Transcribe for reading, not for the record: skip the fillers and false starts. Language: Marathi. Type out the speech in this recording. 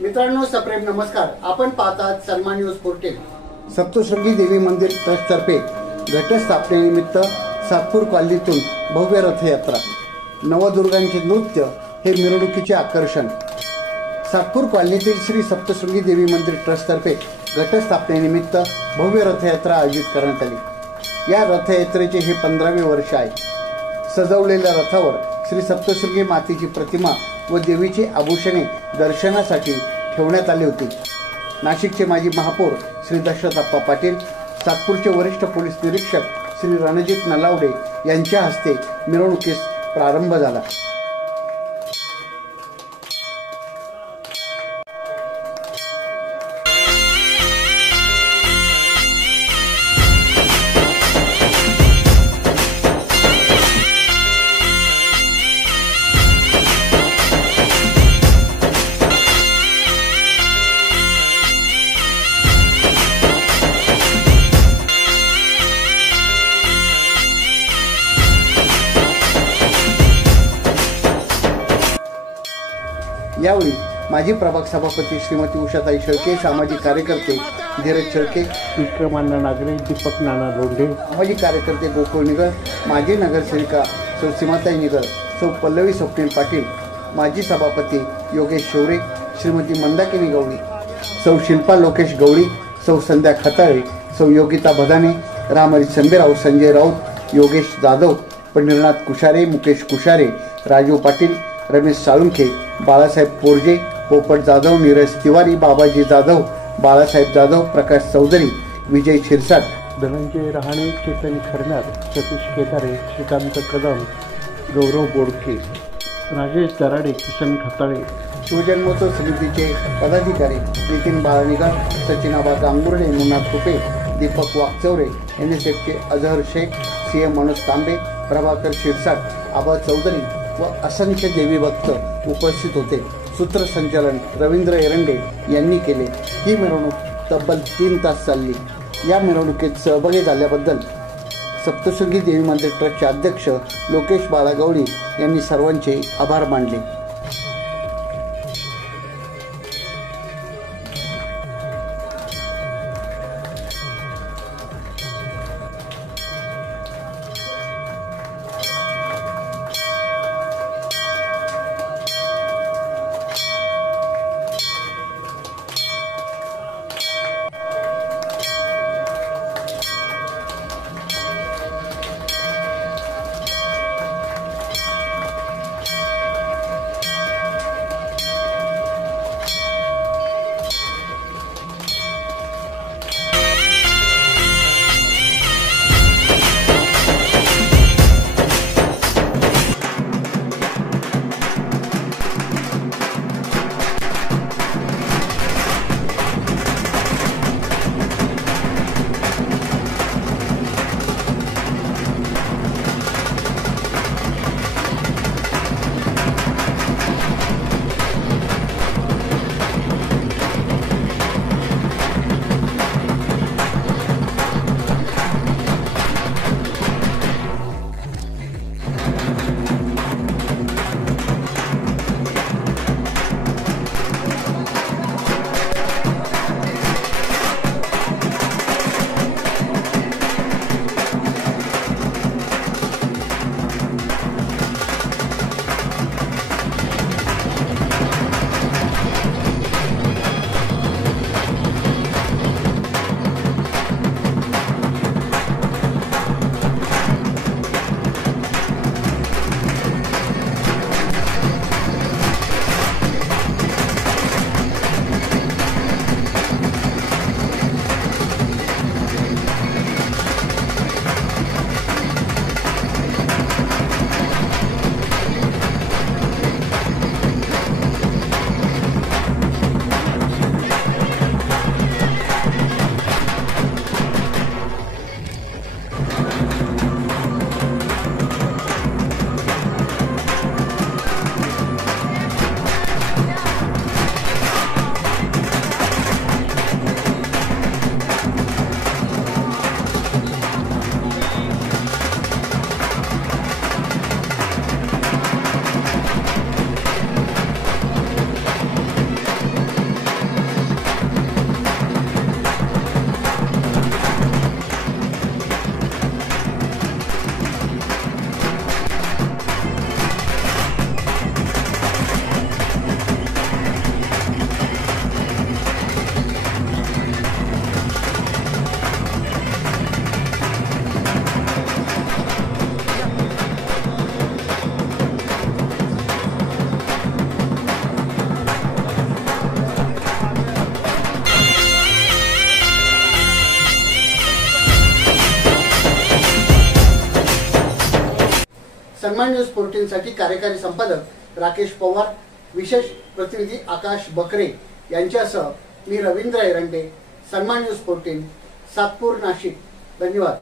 मित्रांनो, सप्रेम नमस्कार। आपण पाहतात सन्मान न्यूज पोर्टल। सप्तशृंगी देवी मंदिर ट्रस्ट तर्फे घटस्थापनेनिमित्त सातपूर कॉलनीतून भव्य रथयात्रा, नवदुर्गांचे नृत्य हे मिरवणुकीचे आकर्षण। सातपूर कॉलनीतील श्री सप्तशृंगी देवी मंदिर ट्रस्ट तर्फे घटस्थापनेनिमित्त भव्य रथयात्रा आयोजित करण्यात आली। या रथयात्रेचे हे 15वे वर्ष आहे। सजवलेल्या रथावर श्री सप्तशृंगी मातेची प्रतिमा व देवीची आभूषणे दर्शनासाठी ठेवण्यात आली होती। नाशिकचे माजी महापौर श्री दशरथ पाटील, सातपूरचे वरिष्ठ पोलीस निरीक्षक श्री रणजित नलावडे यांच्या हस्ते मिरवणुकीस प्रारंभ झाला। यावेळी माजी प्रभाग सभापती श्रीमती उषाताई शेळके, सामाजिक कार्यकर्ते धीरज शेळके, विक्रमांना नागरे, दीपक नाना लोंढे, सामाजिक कार्यकर्ते गोकुळ निगळ, माजी नगरसेविका सौ सीमाताई निगळ, सौ पल्लवी स्वप्नील पाटील, माजी सभापती योगेश शौरे, श्रीमती मंदाकिनी गवळी, सौ शिल्पा लोकेश गवळी, सौ संध्या खताळे, सौ योगिता भदाने, रामहरी संबेराव, संजय राऊत, योगेश जाधव, पंढरीनाथ कुशारे, मुकेश कुशारे, राजू पाटील, रमेश साळुंखे, बाळासाहेब पोरजे, पोपट जाधव, नीरज तिवारी, बाबाजी जाधव, बाळासाहेब जाधव, प्रकाश चौधरी, विजय शिरसाट, धनंजय रहाणे, चेतन खरनार, सतीश केदारे, श्रीकांत कदम, गौरव बोडके, राजेश दराडे, किशन खताळे, शिवजन्मोत्सव समितीचे पदाधिकारी नितीन बाळनिगर, सचिनाबा गांगुर्डे, मुन्ना तुपे, दीपक वाकचौरे, NSFचे अजहर शेख, CM मनोज तांबे, प्रभाकर शिरसाट, आबा चौधरी व असंख्य देवी भक्त उपस्थित होते। सूत्रसंचालन रवींद्र एरंडे यांनी केले। ही मिरवणूक तब्बल 3 तास चालली। या मिरवणुकीत सहभागी झाल्याबद्दल सप्तशृंगी देवी मंदिर ट्रस्टचे अध्यक्ष लोकेश बाळागवळी यांनी सर्वांचे आभार मानले। सन्मान न्यूज 14 साठी कार्यकारी संपादक राकेश पवार, विशेष प्रतिनिधी आकाश बकरे यांच्यासह मी रवींद्र एरंडे, सन्मान न्यूज 14, सातपूर, नाशिक. धन्यवाद.